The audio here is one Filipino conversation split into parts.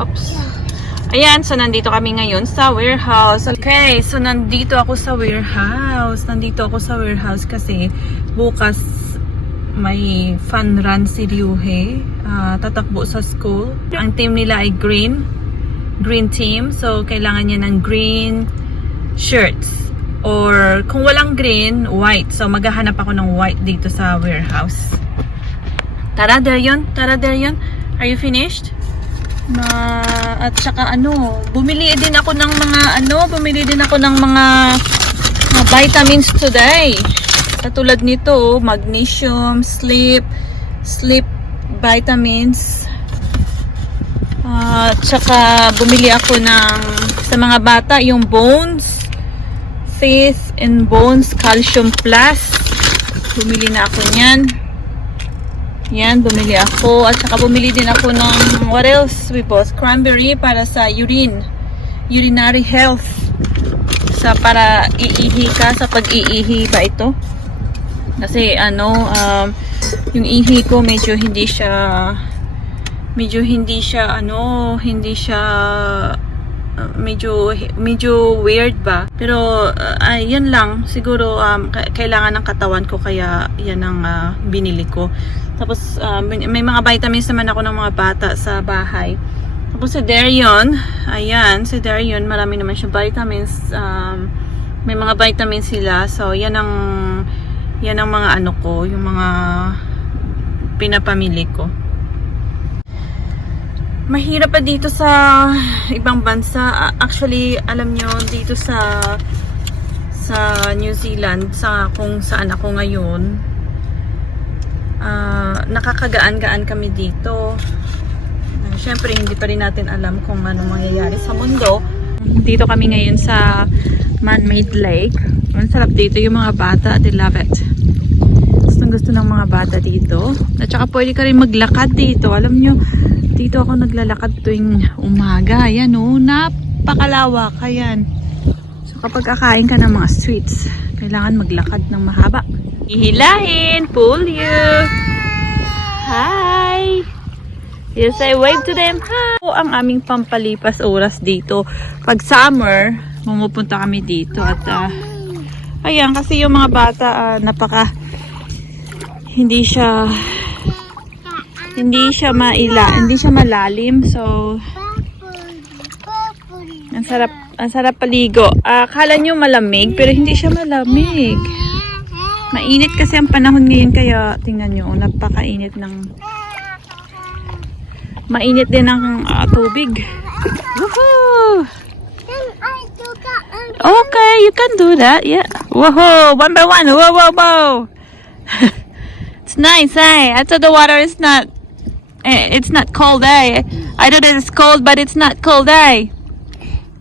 Oops. Ayan, so nandito kami ngayon sa warehouse. Okay, so nandito ako sa warehouse. Kasi bukas may fun run si Ryuhei. Tatakbo sa school. Ang team nila ay green team. So kailangan niya ng green shirts. Or kung walang green, white. So maghahanap ako ng white dito sa warehouse. Tara, there yun. Are you finished? At saka bumili din ako ng mga vitamins today. Katulad nito, magnesium, sleep vitamins. At saka bumili ako sa mga bata yung bones, faith and bones, calcium plus. Bumili na ako niyan. Yan, bumili ako. At saka bumili din ako ng, what else we bought? Cranberry para sa urinary health. Para iihi ka, sa pag-iihi ba ito? Kasi yung ihi ko medyo weird ba. Pero yan lang siguro, kailangan ng katawan ko, kaya yan ang binili ko. Tapos may mga vitamins naman ako ng mga bata sa bahay. Tapos si Darion, ayan, marami naman siya vitamins. May mga vitamins sila. So yan ang mga yung mga pinapamili ko. Mahirap pa dito sa ibang bansa. Actually, alam nyo, dito sa New Zealand, kung saan ako ngayon, nakakagaan-gaan kami dito. Syempre, hindi pa rin natin alam kung ano mangyayari sa mundo. Dito kami ngayon sa man-made lake. Ang sarap dito, yung mga bata, they love it. Gusto ng mga bata dito. At saka pwede ka rin maglakad dito. Alam nyo, dito ako naglalakad tuwing umaga. Ayan napakalawak. Ayan. So kapag kakain ka ng mga sweets, kailangan maglakad ng mahaba. Hihilahin, pull you. Hi. Yes, I wave to them. Hi. Ang aming pampalipas oras dito. Pag summer, pumupunta kami dito. At ayan, kasi yung mga bata, hindi siya malalim. So ang sarap paligo. Akala nyo malamig, pero hindi siya malamig. Mainit kasi ang panahon ngayon, kaya tingnan nyo, napakainit mainit din ang tubig. Woohoo! Okay, you can do that. Yeah. Whoa, one by one. Whoa. It's nice, eh? I thought the water is not, it's not cold, eh? I thought it's cold, but it's not cold, eh?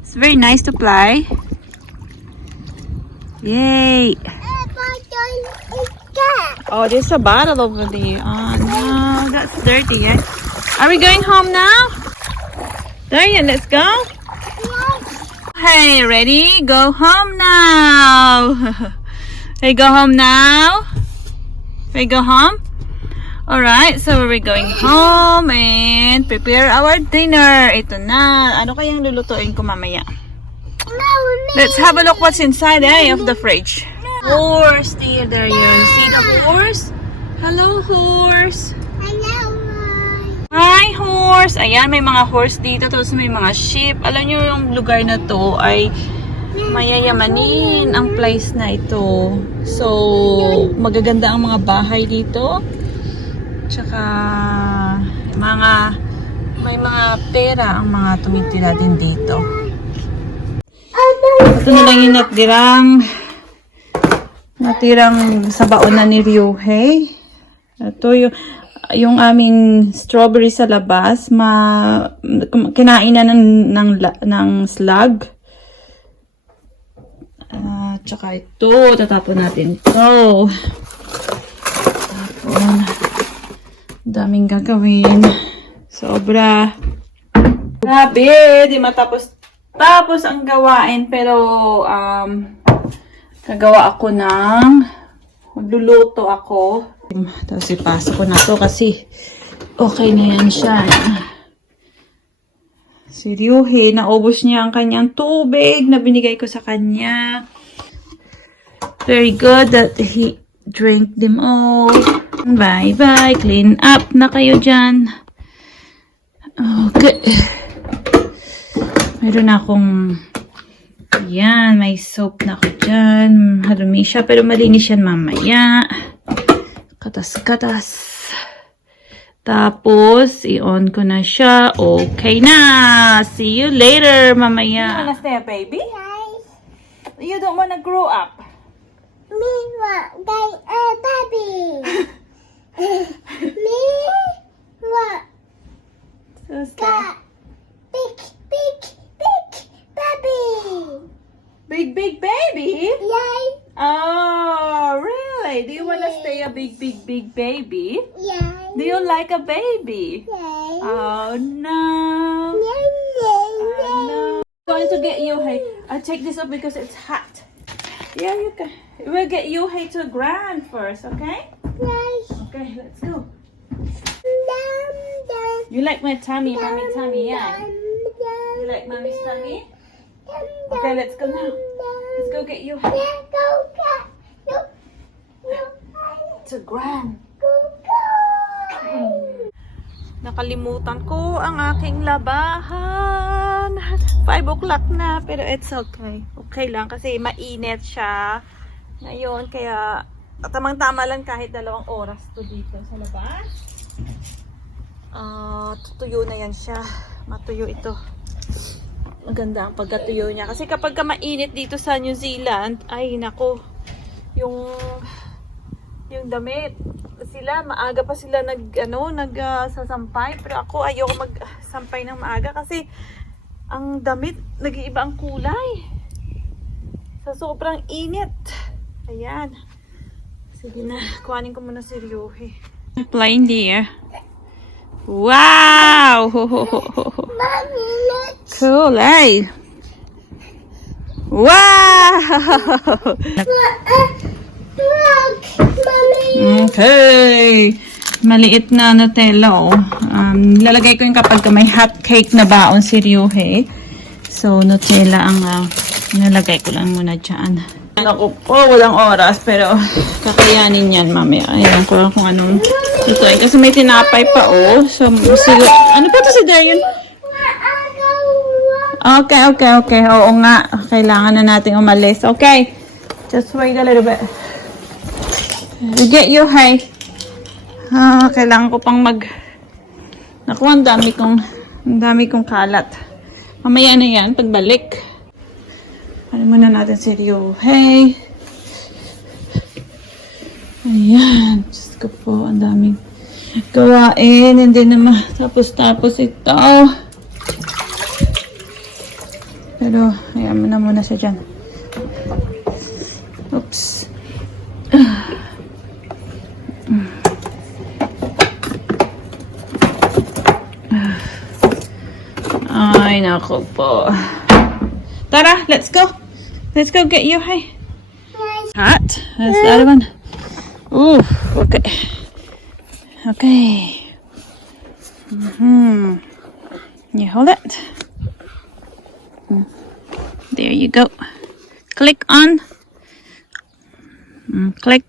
It's very nice to play. Yay! Oh, there's a bottle over there. Oh, no, that's dirty, eh? Are we going home now? Darian, let's go. Hey, ready? Go home now. Hey, go home now. We go home? Alright, so we're going home and prepare our dinner. Ito na. Ano kayang lulutuin ko mamaya? Let's have a look what's inside of the fridge. Horse, there you see the horse? Hello, horse. Hello. Hi, horse. Ayan, may mga horse dito. Tapos may mga sheep. Alam nyo, yung lugar na to ay mayayamanin ang place na ito. So, magaganda ang mga bahay dito. Tsaka, may mga pera ang mga tumitira din dito. Ito na lang yung natirang sa baonan ni Ryuhei. Ito yung aming strawberry sa labas. Kinain na ng slug. Tsaka ito, tatapon natin ito. Tapon. Daming gagawin. Sobra. Grabe, di matapos ang gawain. Pero, magluluto ako. Tapos ipasok ko na to kasi okay na yan siya. Si Ryuhei, naubos niya ang kanyang tubig na binigay ko sa kanya. Very good that he drank them all. Bye-bye. Clean up na kayo dyan. Okay. Meron akong... Yan, may soap na ako dyan. Marumi siya, pero malinis yan mamaya. Katas-katas. Tapos, i-on ko na siya. Okay na. See you later, mamaya. You wanna stay a baby? Yes. You don't wanna grow up? Me want a baby. Me want got big baby. Big baby? Yay. Oh, really? Do you wanna stay a big baby? Yay. Do you like a baby? Yay. Oh, no. Yay. Yay. I'm going to get Yuhei. I'll take this up because it's hot. Yeah, you can. We'll get Yuhei to Grand first, okay? Yay. Okay, let's go. Dum dum. You like my tummy, mommy tummy, yeah? Dum You like mommy's tummy? dum. Okay, let's go now. Let's go get Yuhei Yeah, go cat. No. to Grand. Go go. Nakalimutan ko ang aking labahan. 5 o'clock na, pero it's okay. Okay lang kasi mainit siya ngayon, kaya tamang-tama lang kahit 2 oras to dito sa labas. Tutuyo na yan siya. Matuyo ito. Maganda ang pagkatuyo niya. Kasi kapag mainit dito sa New Zealand, ay nako, yung damit, sila maaga pa sila sasampay, pero ako ayoko magsampay ng maaga kasi ang damit nag-iiba ang kulay sa sobrang init. Ayan, sige na, kuhanin ko muna si Ryuhei. Flying deer. Wow. Mommy, look. Cool, eh? Wow. Look, mommy. Okay. Maliit na Nutella, oh. Lalagay ko yung kapag may hot cake na baon si Ryuhei. So, Nutella ang nalagay ko lang muna dyan. Ako po, walang oras, pero kakayanin yan mamaya. Ayan ko lang kung anong tutuin. Kasi may tinapay pa, oh. So, siguro, ano pa to si Darian? Okay. Oo nga. Kailangan na natin umalis. Okay. Just wait a little bit. We get you, hi. Kailangan ko pang Naku, ang dami kong kalat. Mamaya na yan, pagbalik. Ano muna natin si Ryuhei. Ayan. Diyos ko po, ang daming gawain. Hindi na matapos-tapos ito. Pero, ayan mo na muna siya dyan. Oops. Ay, naku po. Tara, let's go. Let's go get Yuhei. Hot. That's the other one. Ooh, okay. Okay. You hold it. There you go. Click on. Click.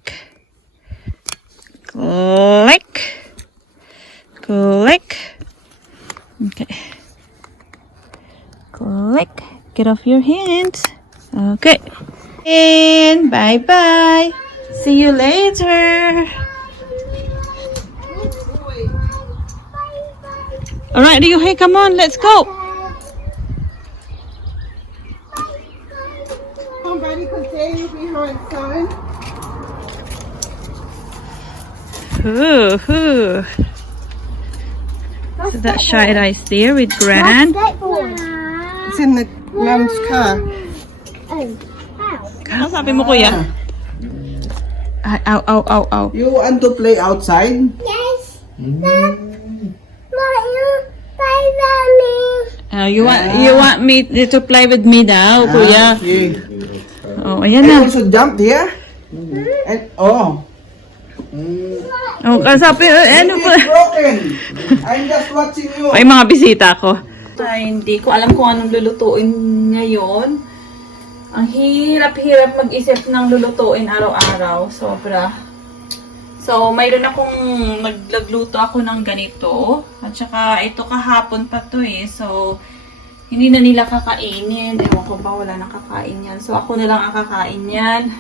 Click. Click. Okay. Click. Get off your hands. Okay. And bye-bye. See you later. Alright, Ryuhei, come on, let's go. Somebody could say you behind sign. So that shy rice there with Gran. It's in the mum's car. Ano sabi mo, kuya? Ow. You want to play outside? Yes. Mommy. You want me to play with me daw, kuya? Okay. Oh, ayan And na. also jump here. And Oh, sabi, ano it pa? is broken. I'm just watching you. Ay, mga bisita ko. Ay, hindi ko alam kung anong lulutuin ngayon. Ang hirap-hirap mag-isip ng lulutuin araw-araw. Sobra. So, mayroon akong nagluto ako ng ganito. At saka, ito kahapon pa to eh. So, hindi na nila kakainin. Ewan ko ba, wala nang kakain yan. So, ako na lang ang kakain yan.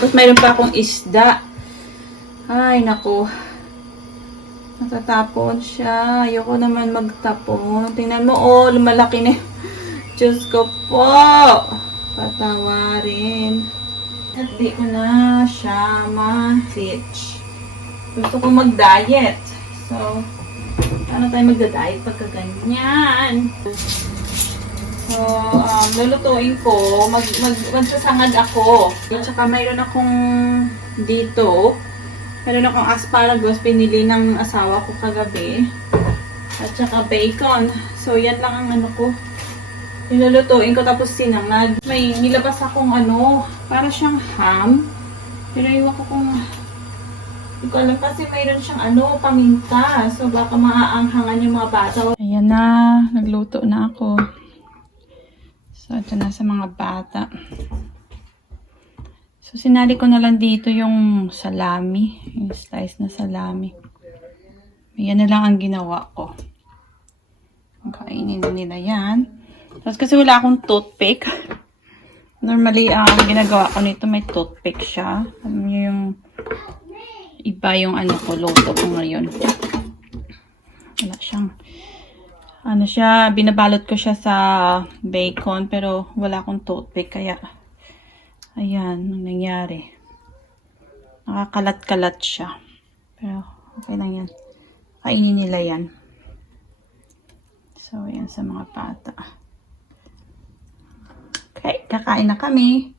Tapos, mayroon pa akong isda. Ay, naku. Natatapon siya. Ayoko naman magtapon. Tingnan mo, oh, lumalaki na. Diyos ko po. Patawarin. At di ko na siya ma-teach. Gusto ko mag-diet. So, ano tayo magda-diet pagka ganyan? So, lulutuin ko. Magsasangag ako. At saka mayroon akong dito. Mayroon akong asparagus. Pinili ng asawa ko kagabi. At saka bacon. So, yan lang ang ano ko. Nilulutuin ko tapos sinangag. May nilabas akong ano, para siyang ham. Pero iwan ko kung... Hindi ko alam kasi mayroon siyang ano, paminta. So baka maaanghangan yung mga bata. Ayan na, nagluto na ako. So ito na sa mga bata. So sinali ko na lang dito yung salami. Yung slice na salami. Ayan na lang ang ginawa ko. Kainin nila yan. Tapos kasi wala akong toothpick. Normally, ang ginagawa ko nito may toothpick siya. Alam niyo yung iba yung ano ko, luto ko ngayon. Wala siyang, ano siya, binabalot ko siya sa bacon pero wala akong toothpick kaya, ayan, ang nangyari. Nakakalat-kalat siya. Pero, okay lang yan. Kainin nila yan. So, ayan sa mga bata. Okay, kakain na kami.